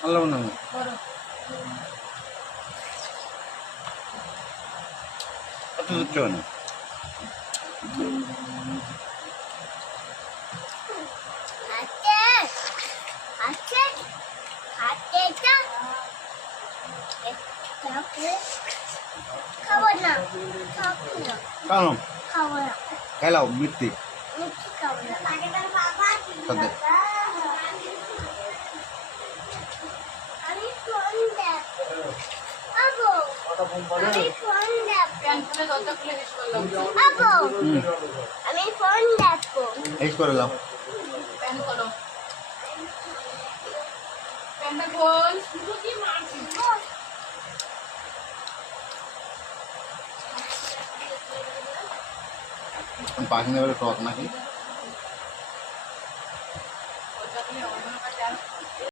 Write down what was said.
আল্লাহ নাম কত দিচ্ছ না কেন খেলাও মিথ্যে আমি ফোন দেখবো এই করে লাও প্যান করো প্যানটা খোল শুধু কি মারছিস পাখি নেবে টক নাকি